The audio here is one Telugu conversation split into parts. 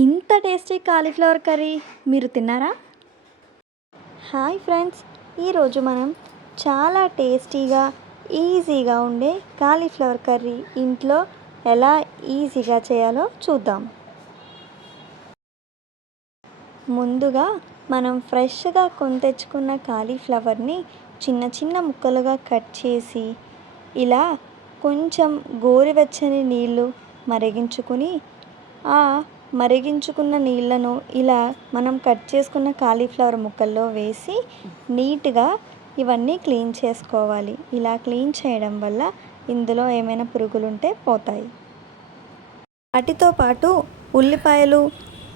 ఇంత టేస్టీ కాలీఫ్లవర్ కర్రీ మీరు తిన్నారా? హాయ్ ఫ్రెండ్స్, ఈరోజు మనం చాలా టేస్టీగా ఈజీగా ఉండే కాలీఫ్లవర్ కర్రీ ఇంట్లో ఎలా ఈజీగా చేయాలో చూద్దాం. ముందుగా మనం ఫ్రెష్గా కొని తెచ్చుకున్న కాలీఫ్లవర్ని చిన్న చిన్న ముక్కలుగా కట్ చేసి ఇలా కొంచెం గోరువెచ్చని నీళ్ళు మరిగించుకుని ఆ మరిగించుకున్న నీళ్ళను ఇలా మనం కట్ చేసుకున్న కాలీఫ్లవర్ ముక్కల్లో వేసి నీట్గా ఇవన్నీ క్లీన్ చేసుకోవాలి. ఇలా క్లీన్ చేయడం వల్ల ఇందులో ఏమైనా పురుగులుంటే పోతాయి. వాటితో పాటు ఉల్లిపాయలు,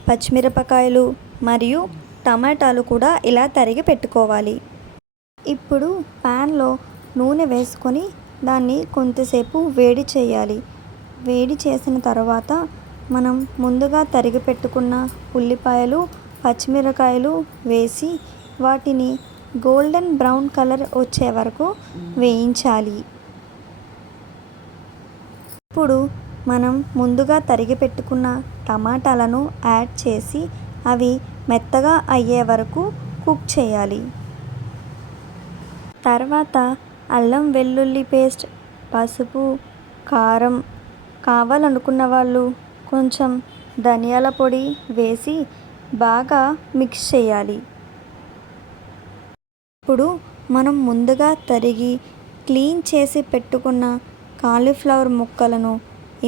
పచ్చిమిరపకాయలు మరియు టమాటాలు కూడా ఇలా తరిగి పెట్టుకోవాలి. ఇప్పుడు ప్యాన్లో నూనె వేసుకొని దాన్ని కొంతసేపు వేడి చేయాలి. వేడి చేసిన తర్వాత మనం ముందుగా తరిగి పెట్టుకున్న ఉల్లిపాయలు, పచ్చిమిరపకాయలు వేసి వాటిని గోల్డెన్ బ్రౌన్ కలర్ వచ్చే వరకు వేయించాలి. ఇప్పుడు మనం ముందుగా తరిగి పెట్టుకున్న టమాటాలను యాడ్ చేసి అవి మెత్తగా అయ్యే వరకు కుక్ చేయాలి. తర్వాత అల్లం వెల్లుల్లి పేస్ట్, పసుపు, కారం, కావాలనుకున్న వాళ్ళు కొంచెం ధనియాల పొడి వేసి బాగా మిక్స్ చేయాలి. ఇప్పుడు మనం ముందుగా తరిగి క్లీన్ చేసి పెట్టుకున్న కాలీఫ్లవర్ ముక్కలను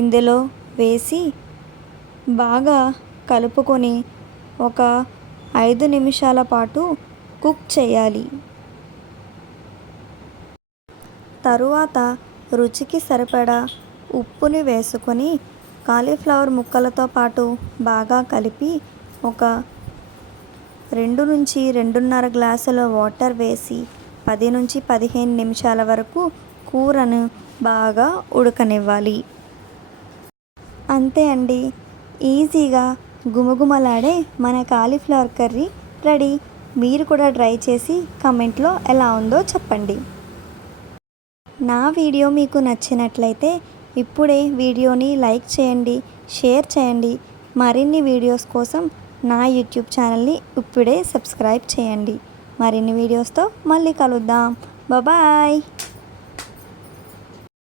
ఇందులో వేసి బాగా కలుపుకొని ఒక 5 నిమిషాల పాటు కుక్ చేయాలి. తరువాత రుచికి సరిపడా ఉప్పుని వేసుకొని కాలీఫ్లవర్ ముక్కలతో పాటు బాగా కలిపి ఒక 2 నుంచి 2.5 గ్లాసుల వాటర్ వేసి 10 నుంచి 15 నిమిషాల వరకు కూరను బాగా ఉడకనివ్వాలి. అంతే అండి, ఈజీగా గుమగుమలాడే మన కాలీఫ్లవర్ కర్రీ రెడీ. మీరు కూడా ట్రై చేసి కమెంట్లో ఎలా ఉందో చెప్పండి. నా వీడియో మీకు నచ్చినట్లయితే ఇప్పుడే వీడియోని లైక్ చేయండి, షేర్ చేయండి. మరిన్ని వీడియోస్ కోసం నా యూట్యూబ్ ఛానల్ని ఇప్పుడే సబ్స్క్రైబ్ చేయండి. మరిన్ని వీడియోస్తో మళ్ళీ కలుద్దాం. బాయ్.